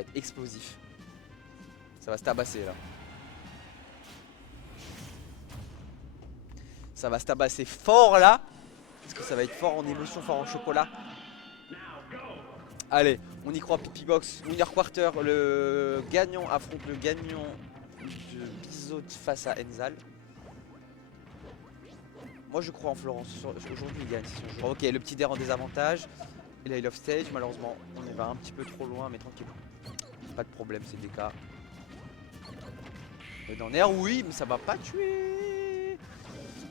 va être explosif. Ça va se tabasser là. Ça va se tabasser fort là. Parce que ça va être fort en émotion, fort en chocolat. Allez, on y croit. Pipi Box, Winner Quarter. Le gagnant affronte le gagnant de Bizot face à Enzal. Moi je crois en Florence. Aujourd'hui il gagne, c'est son jour. Ok, le petit Der en désavantage. Et là il off stage. Malheureusement, on y va un petit peu trop loin, mais tranquille. Pas de problème, c'est des cas. Et dans l'air, oui, mais ça va pas tuer.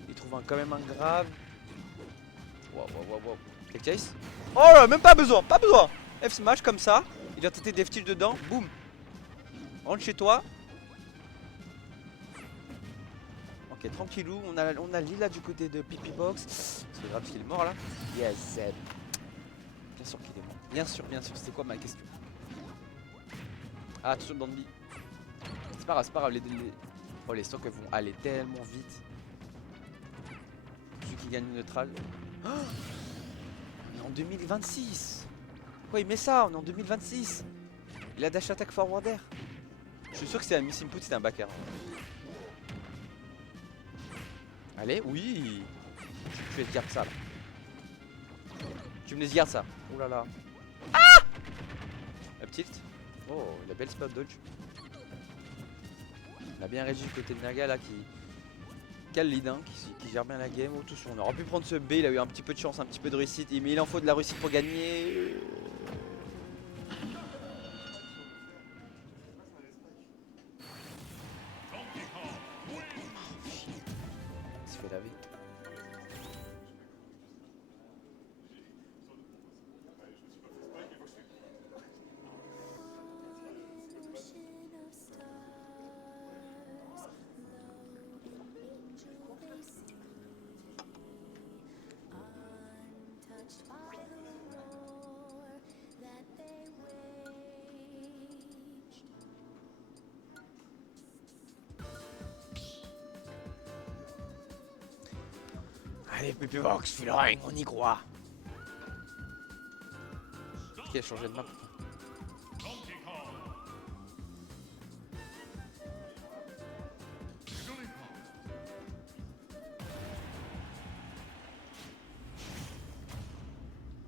Il trouve quand même un grave. Waouh. Click chase. Oh là, même pas besoin, pas besoin. F smash comme ça. Il a tenté Death Steal dedans. Boum. Rentre chez toi. Ok, tranquillou. On a Lila du côté de Pipi Box. C'est grave parce qu'il est mort là. Yes. Bien sûr qu'il est mort. Bien sûr. C'était quoi ma question? Ah, attention, Bambi. C'est pas grave. Oh, les stocks elles vont aller tellement vite. Celui qui gagne le neutral. Oh, on est en 2026. Pourquoi il met ça? On est en 2026. Il a dash attack forward air. Je suis sûr que c'est un miss input, c'est un backer. Allez, oui. Tu les gardes ça là. Tu me les gardes ça. Oh là là. Ah! Up tilt. Oh, la belle spot dodge. On a bien réagi du côté de Naga là qui a le lead, hein, qui gère bien la game. Oh, attention, on aurait pu prendre ce B, il a eu un petit peu de chance, un petit peu de réussite. Mais il en faut de la réussite pour gagner. Il se fait laver. Allez, Pipi Box, Fullerang, on y croit. Qui a changé de map?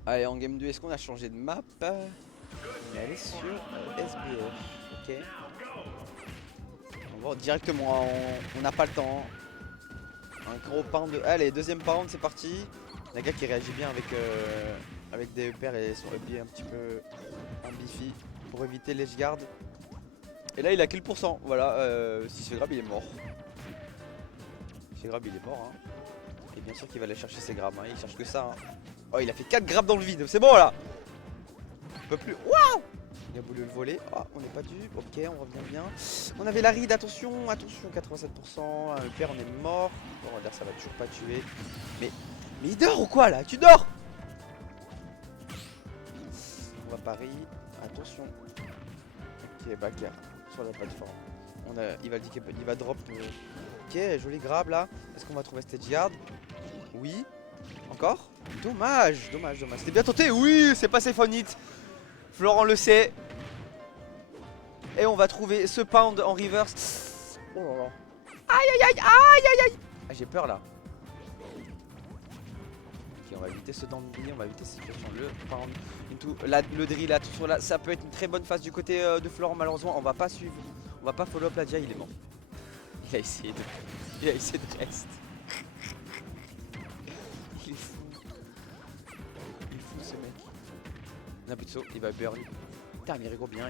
Allez, en game 2, est-ce qu'on a changé de map? On est allé sur SBF. Ok. On va directement, on n'a pas le temps. Un gros pound. Allez, deuxième pound, c'est parti. Naga qui réagit bien avec des EPR et son up un petit peu en bifi pour éviter l'edge guard. Et là, il a kill %. Voilà, si c'est grave, il est mort. Si c'est grave, il est mort. Hein. Et bien sûr qu'il va aller chercher ses grabs. Hein. Il cherche que ça. Hein. Oh, il a fait 4 grabs dans le vide. C'est bon là. On peut plus. Waouh! Il a voulu le voler. Oh, on n'est pas dû. Ok, on revient bien. On avait la ride. Attention, 87%. Le père, on est mort. Bon, on va dire ça va toujours pas tuer. Mais il dort ou quoi là? Tu dors? On va Paris. Attention. Ok, backer sur la plateforme. Il va drop. Ok, joli grab là. Est-ce qu'on va trouver stage yard? Oui. Encore? Dommage. C'était bien tenté. Oui, c'est passé phone hit. Florent le sait. Et on va trouver ce pound en reverse. Oh là là. Aïe. Ah, j'ai peur là. Ok, on va éviter ce dandy, on va éviter cette situation. Le pound into le drill, attention là, ça peut être une très bonne phase du côté de Florent. Malheureusement, on va pas suivre. On va pas follow up là déjà, il est mort. Il a essayé de rest. Il est fou. Ce mec. On a plus de saut, il va burn. Putain, il reco bien.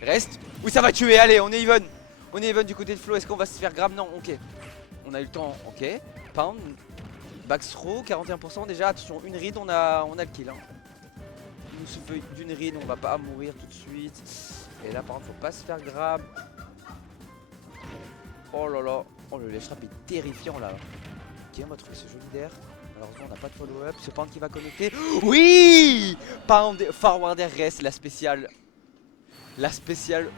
Reste. Oui, ça va tuer, allez, on est even. On est even du côté de Flo, est-ce qu'on va se faire grab? Non, ok. On a eu le temps, ok. Pound. Backthrow, 41% déjà. Attention, une ride, on a le kill. Hein. Il nous suffit d'une ride, on va pas mourir tout de suite. Et là, par contre, faut pas se faire grab. Oh là là. Oh, le ledge trap est terrifiant là. Ok, on va trouver ce joli d'air. Malheureusement, on n'a pas de follow-up. Ce pound qui va connecter. Oui! Pound forward air reste la spéciale. La spéciale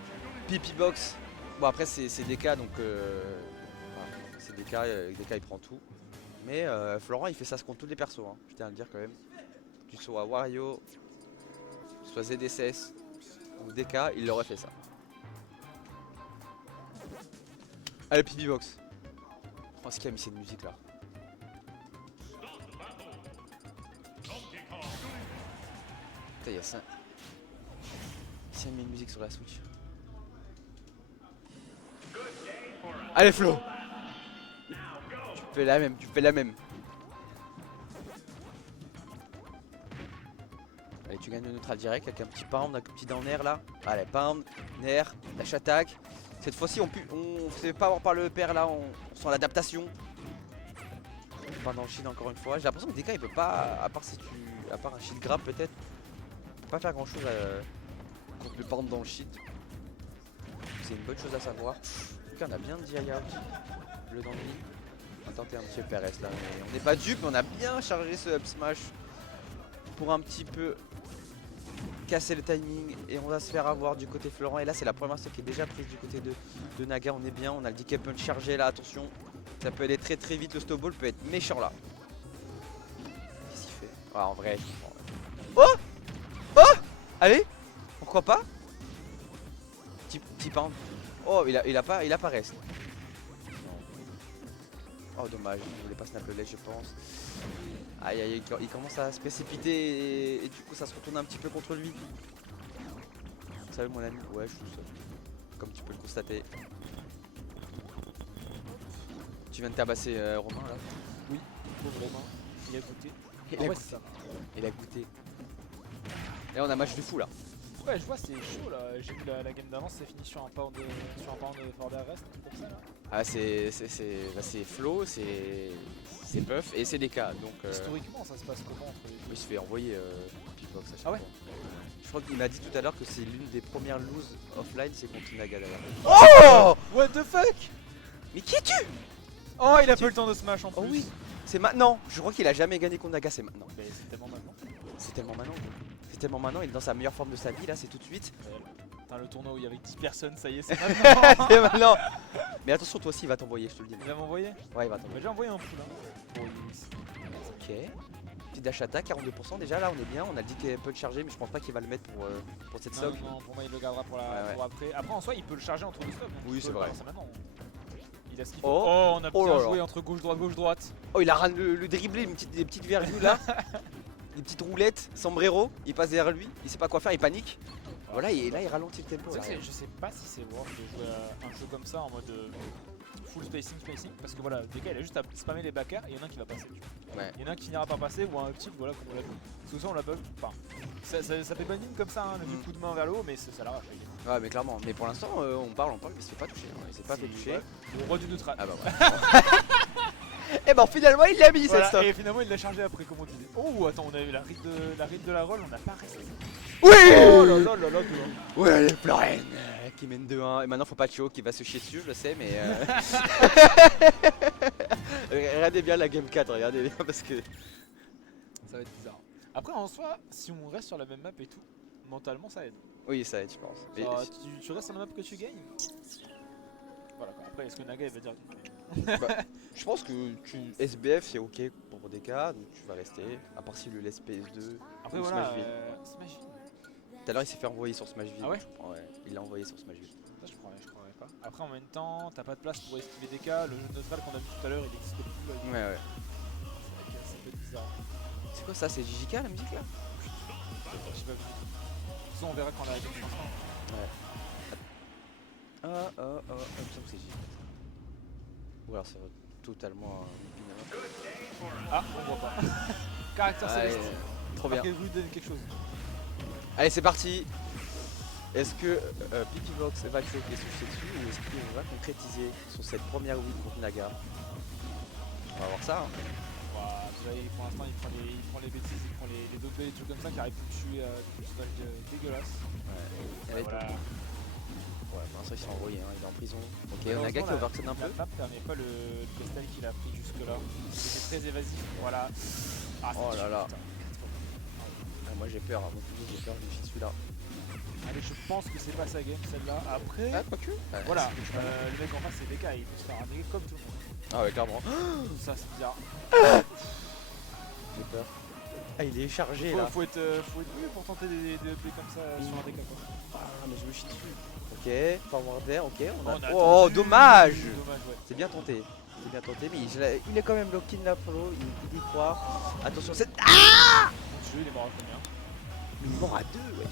Pipi Box. Bon, après, c'est DK donc. Voilà. C'est DK il prend tout. Mais Florent il fait ça contre tous les persos. Hein. Je tiens à le dire quand même. Du saut à Wario. Soit ZSS. ou DK, il aurait fait ça. Allez, PB Box. Oh, ce qu'il a mis cette musique là. Putain, il y a ça. Il mis une musique sur la Switch. Allez, Flo! Tu fais la même, tu fais la même. Allez, tu gagnes le neutral direct avec un petit pound, un petit down air là. Allez, pound, nair, dash attack. Cette fois-ci, on ne se fait pas avoir par le père là, on sent l'adaptation. Pas dans le shield encore une fois. J'ai l'impression que DK il peut pas, à part si tu. À part un shield grab peut-être, il peut pas faire grand chose contre le pound dans le shield. C'est une bonne chose à savoir. En tout cas, on a bien dit out. Le dandy. On va tenter un petit PRS là. Mais on n'est pas dupe, mais on a bien chargé ce up smash pour un petit peu casser le timing et on va se faire avoir du côté Florent. Et là c'est la première step qui est déjà prise du côté de Naga. On est bien, on a le DK punch chargé là, attention. Ça peut aller très très vite, le stop ball peut être méchant là. Qu'est-ce qu'il fait? Ah, en vrai, je comprends. Oh! Oh! Allez! Pourquoi pas? Petit pound. Oh, il a pas rest. Oh dommage, il voulait pas snap le ledge je pense. Aïe aïe, il commence à se précipiter et du coup ça se retourne un petit peu contre lui. Salut mon ami, ouais je suis tout seul. Comme tu peux le constater. Tu viens de tabasser Romain là? Oui, pauvre Romain, il a goûté. Il a goûté. Et on a match de fou là. Ouais, je vois, c'est chaud là. J'ai vu la game d'avance, c'est fini sur un pound fort arrest, comme ça là. Ah, c'est Flo, c'est Puff et c'est DK. Donc, historiquement, ça se passe comment entre les deux? il se fait envoyer Pipox à chaque fois. Je crois qu'il m'a dit tout à l'heure que c'est l'une des premières loses offline, c'est contre Naga d'ailleurs. Oh! What the fuck? Mais qui es-tu? Oh, il a pas eu le temps de smash en plus. Oh oui, c'est maintenant. Je crois qu'il a jamais gagné contre Naga, c'est maintenant. Mais c'est tellement maintenant. C'est tellement maintenant. C'est tellement maintenant, il est dans sa meilleure forme de sa vie là, c'est tout de suite. Putain, le tournoi où il y avait 10 personnes, ça y est, c'est maintenant. C'est maintenant. Mais attention, toi aussi il va t'envoyer, je te le dis. Il va m'envoyer? Ouais, il va Il m'a t'envoyer. déjà envoyé un fou là. Ok. Petit dash attack, 42% déjà là, on est bien. On a dit qu'il peut le charger, mais je pense pas qu'il va le mettre pour cette somme. Non, pour moi il le gardera pour après. Après en soi, il peut le charger entre les stocks. Oui, c'est vrai. Maintenant. Il a ce qu'il faut. Oh, Oh, on a bien là joué entre gauche-droite. Oh, il a le dribblé, des petites virgules là. Des petites roulettes, sombrero, il passe derrière lui, il sait pas quoi faire, il panique. Voilà, et là il ralentit le tempo. Je sais pas si c'est worth de jouer à un jeu comme ça en mode full spacing, parce que voilà, DK il a juste à spammer les backers et il y en a un qui va passer. Ouais. Il y en a un qui finira par passer ou un up tilt, voilà, comme on l'a vu. Parce que ça on l'a bug. Enfin, ça fait pas une ligne comme ça, hein, du coup de main vers le haut, mais ça l'arrache. Ouais, mais clairement, mais pour l'instant on parle, mais il se fait pas toucher. Hein. Il s'est pas fait toucher. Le roi du neutral. Ah bah ouais. Et bon, finalement il l'a mis cette stop. Et finalement il l'a chargé après, comme on disait. Oh, attends, on a eu la ride de la roll, on n'a pas resté. Oui! Oh là là là là, ouais, les Florent qui mène 2-1. Et maintenant faut pas Chio qui va se chier dessus, je le sais, mais. Regardez bien la game 4, regardez bien parce que. Ça va être bizarre. Après, en soi, si on reste sur la même map et tout, mentalement ça aide. Oui, ça aide, je pense. Genre, tu restes sur la map que tu gagnes. Voilà quoi. Après, est-ce que Naga il va dire bah, je pense que SBF c'est ok pour DK, donc tu vas rester. À part si le laisse PS2. Après, ou voilà, Smashville. Smashville. Tout à l'heure il s'est fait envoyer sur Smashville. Ah ouais? Ouais, il l'a envoyé sur Smashville. Ça, je croirais pas. Après, en même temps, t'as pas de place pour esquiver DK. Le jeu neutral qu'on a vu tout à l'heure, il existe plus. Ouais, ouais. C'est un peu bizarre. C'est quoi ça? C'est JJK la musique là? J'ai pas vu. De toute façon, on verra quand la game changera. Ouais. Il me semble que c'est JJK. Ou alors c'est totalement un Ah, on voit pas. Caractère céleste. Trop bien. Quelque chose. Allez, c'est parti. Est-ce que PPVox va choquer sur ce dessus ou est-ce qu'il va concrétiser sur cette première win contre Naga? On va voir ça. Hein. Pour l'instant, il prend les bêtises, il prend les doubles et des trucs comme ça qui arrivent pour tuer des balles dégueulasses. Ouais. Voilà. Ouais, pour l'instant, ils sont envoyés, hein. Il est en prison. Ok, Naga qui overextend un peu. La map permet pas le pestal qu'il a pris jusque là. C'était très évasif. Voilà. Ah, oh là là. Moi j'ai peur, j'ai peur du celui-là. Allez, je pense que c'est pas sa game celle-là. Après, quoique. Voilà, le mec en face c'est DK, il peut se faire un dégât comme tout le monde. Ah ouais, clairement. Ça c'est bizarre. J'ai peur. Ah, il est chargé là. Faut être mieux pour tenter des EP comme ça sur un DK quoi. Ah, mais je me chie dessus. Ok, forwarder, ok. On a Oh, attendu. dommage. Dommage, ouais. C'est bien tenté. C'est bien tenté, mais il est quand même locked in la follow. Il y croit. Attention, c'est. Ah, Mon jeu, il est mort à combien? il est mort à 2, ouais.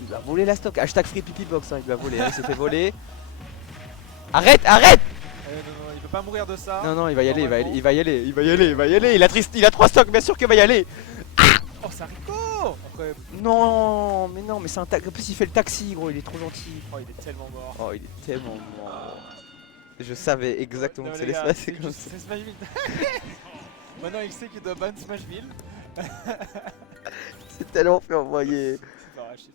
Il va voler la stock. Hashtag free pipi box, hein. Il va voler. Hein. Il s'est fait voler. Arrête, arrête. Non, il peut pas mourir de ça. Non, non, il va y aller, Normalement. il va y aller, il va y aller, il va y aller. Il a 3 stocks, bien sûr qu'il va y aller. Oh, c'est un Rico. Après, Non, mais c'est un taxi. En plus, il fait le taxi, gros. Il est trop gentil. oh, il est tellement mort. Oh, il est tellement mort. Je savais exactement Non, que les c'est gars, les c'est comme ça. c'est Smashville. Maintenant, il sait qu'il doit ban Smashville. C'est tellement fait envoyer. C'est pas arraché,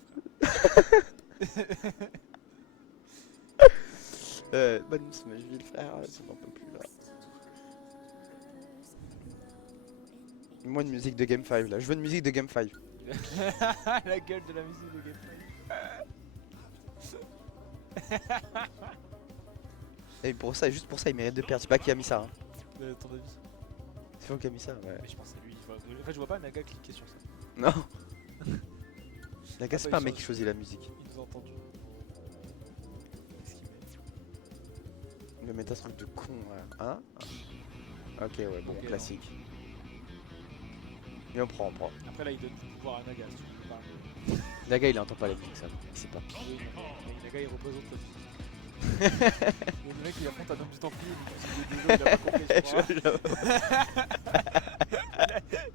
frère. Bonne Smashville, frère. Ça n'en peut plus là. Moi, une musique de Game 5 là. Je veux une musique de Game 5. La gueule de la musique de gameplay. Et pour ça, juste pour ça, il mérite de perdre. Je sais pas qui a mis ça. Hein. Ton avis? C'est Flo qui a mis ça, ouais. Mais je pense à lui. En fait, je vois pas Naga cliquer sur ça. Non. La gars, Ah, c'est bah, pas un il mec change. qui choisit la musique. Il nous a entendu. Qu'est-ce qu'il met? Il va mettre un truc de con là. Hein? Ok, ouais, bon, Ok, classique. Mais on prend. Après, là, il donne du pouvoir à Naga. Si tu veux pas. Naga, il entend pas la musique, ça. C'est pas. Oui, mais Naga, il représente la musique. Le mec, il affronte un homme du temps il a pas compris. Je crois.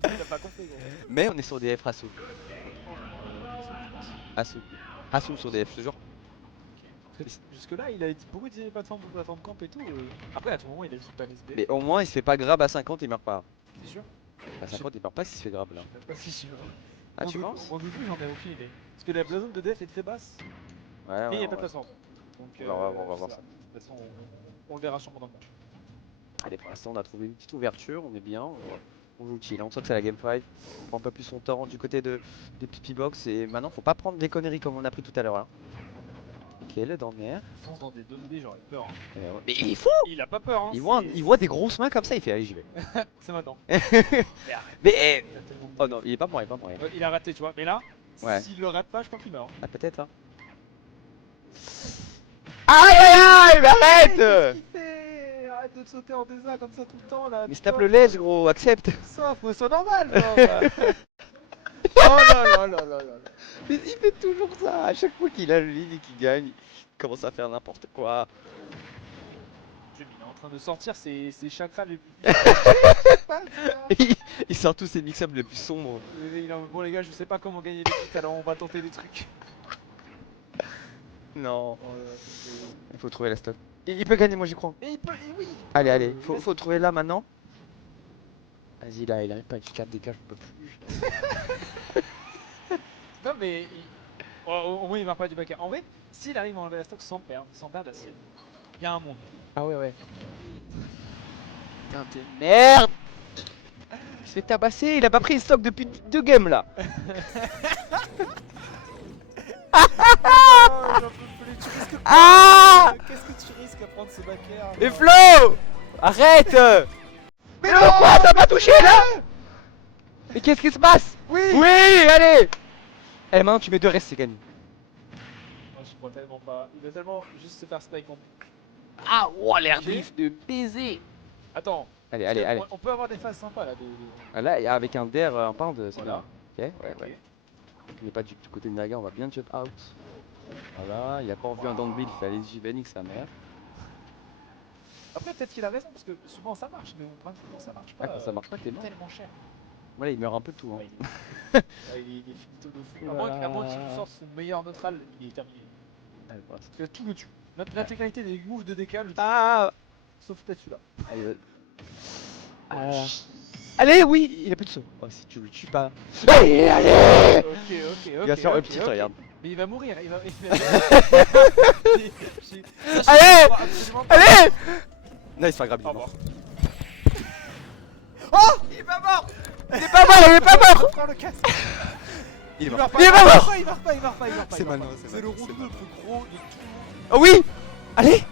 Il a pas compris, gros. Mais on est sur des F Rasso. Rasso sur des F, ce genre. Jusque là, il a dit beaucoup de plateformes camp et tout. Après, à tout moment, il a dit pas SB. Mais au moins, il se fait pas grab à 50, il meurt pas. T'es sûr? À 50, il meurt pas s'il se fait grab là. Je suis même pas si sûr. Ah, tu penses? Mon doudou, j'en ai aucune idée. Parce que la zone de def est très basse. Ouais, Et il n'y a ouais, pas de ouais. plateforme. Donc, On va voir ça. De toute façon, on le verra sûrement dans le match. Allez, pour l'instant, on a trouvé une petite ouverture, on est bien. On joue chill, on sent que c'est la game 5. On prend un peu plus son temps du côté des pipi box. Et maintenant, faut pas prendre des conneries comme on a pris tout à l'heure là. Ok, le dernier. Il fonce dans des 2D, j'aurais peur. Hein. Mais il est fou! Il a pas peur. Hein, Il voit des grosses mains comme ça, il fait allez, j'y vais. C'est maintenant. Mais. Il a tellement- Oh non, il est pas mort, Il a raté, tu vois. Mais là, Ouais. s'il le rate pas, je crois qu'il meurt. Ah, peut-être, hein. Aïe aïe aïe, mais arrête! Arrête de sauter en désert comme ça tout le temps là. Mais se tape le lèche, gros, accepte! Ça, faut soit normal, genre. Oh là là là là là. Mais il fait toujours ça, à chaque fois qu'il a le lead et qu'il gagne, il commence à faire n'importe quoi. Il est en train de sortir ses chakras les plus. Il sort tous ses mix-ups les plus sombres. Bon les gars, je sais pas comment gagner les buts, alors on va tenter des trucs. Non, il faut trouver la stock. Il peut gagner, moi j'y crois. Et il peut, oui. Allez, faut trouver là maintenant. Vas-y là, il arrive pas à faire 4 des cas, je peux plus. Non mais au moins il marque pas du backer. En vrai, s'il arrive à enlever la stock sans perdre la sienne, il y a un monde. Ah ouais. Putain de merde! Il se fait tabasser, il a pas pris le stock depuis 2 games là. Oh, j'en peux plus, tu risques pas. Ah! Qu'est-ce que tu risques à prendre ce backer? Et Flo! Arrête! Mais non, quoi? T'as pas touché là? Mais qu'est-ce qui se passe? Oui. Oui, allez! Eh, maintenant tu mets 2 restes, c'est gagné. Oh, je crois tellement pas. Il va tellement juste se faire spike en. Ah, oh, l'air Ok. vif de baiser! Attends. Allez, parce que allez. On peut avoir des phases sympas là. Ah, là, avec un der, un pound, c'est Voilà. bien. Ok, ouais. Il n'est pas du côté de Naga, on va bien jump out. Voilà, il a pas vu un downbill, il fait aller JVNX sa mère. Après, peut-être qu'il a raison parce que souvent ça marche, mais quand ça marche pas. Ah, quand ça marche pas, t'es mort. Tellement cher. Voilà, il meurt un peu de tout. Hein. Ouais, il est finito de fou. Voilà. À moins qu'il nous sorte son meilleur neutral, il est terminé. Allez, voilà. Parce que tout le tue. L'intégralité des moves de DK le tue. Ah, Sauf peut-être celui-là. allez, allez, oui, il a plus de saut. Oh, si tu le tues pas. Allez! Ok. Il va faire un petit, regarde. Mais il va mourir, il va. Allez! Allez! Non, il se fait grave, il est Au mort. revoir. Oh! Il est pas mort! Il est pas mort! Prends le casque. Il est Il mort. meurt pas, Il est pas mort! il meurt pas. C'est Mano, C'est le round le plus gros de tout. Oh oui! Allez!